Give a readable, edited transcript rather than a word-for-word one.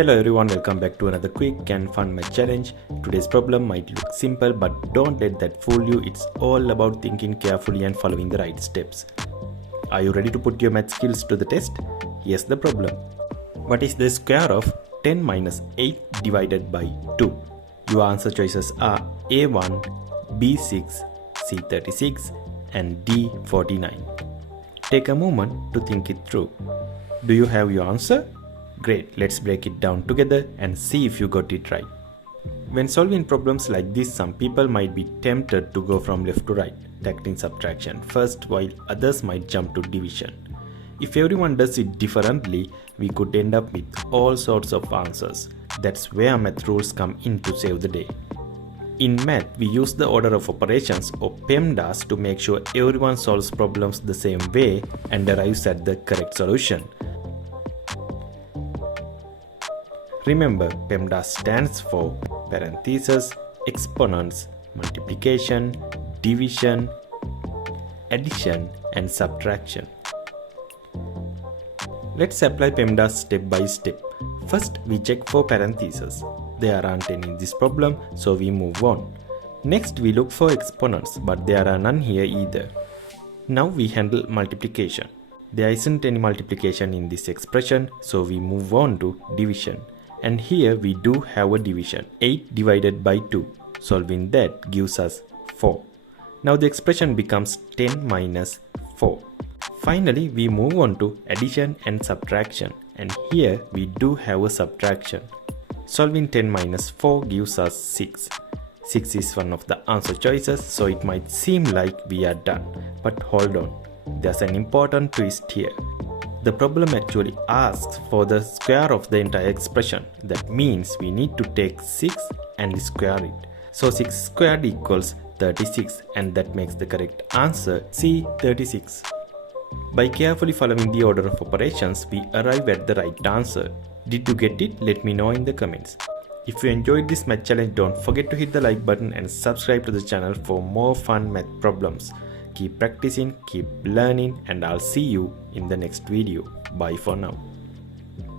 Hello everyone, welcome back to another quick and fun math challenge. Today's problem might look simple, but don't let that fool you. It's all about thinking carefully and following the right steps. Are you ready to put your math skills to the test? Here's the problem. What is the square of 10 minus 8 divided by 2? Your answer choices are A1, B6, C36 and D49. Take a moment to think it through. Do you have your answer? Great, let's break it down together and see if you got it right. When solving problems like this, some people might be tempted to go from left to right, tackling subtraction first, while others might jump to division. If everyone does it differently, we could end up with all sorts of answers. That's where math rules come in to save the day. In math, we use the order of operations or PEMDAS to make sure everyone solves problems the same way and arrives at the correct solution. Remember, PEMDAS stands for parentheses, exponents, multiplication, division, addition and subtraction. Let's apply PEMDAS step by step. First, we check for parentheses. There aren't any in this problem, so we move on. Next, we look for exponents, but there are none here either. Now we handle multiplication. There isn't any multiplication in this expression, so we move on to division. And here we do have a division, 8 divided by 2. Solving that gives us 4. Now the expression becomes 10 minus 4. Finally, we move on to addition and subtraction. And here we do have a subtraction. Solving 10 minus 4 gives us 6. 6 is one of the answer choices, so it might seem like we are done. But hold on, there's an important twist here. The problem actually asks for the square of the entire expression. That means we need to take 6 and square it. So 6 squared equals 36, and that makes the correct answer C, 36. By carefully following the order of operations, we arrive at the right answer. Did you get it? Let me know in the comments. If you enjoyed this math challenge, don't forget to hit the like button and subscribe to the channel for more fun math problems. Keep practicing, keep learning, and I'll see you in the next video. Bye for now.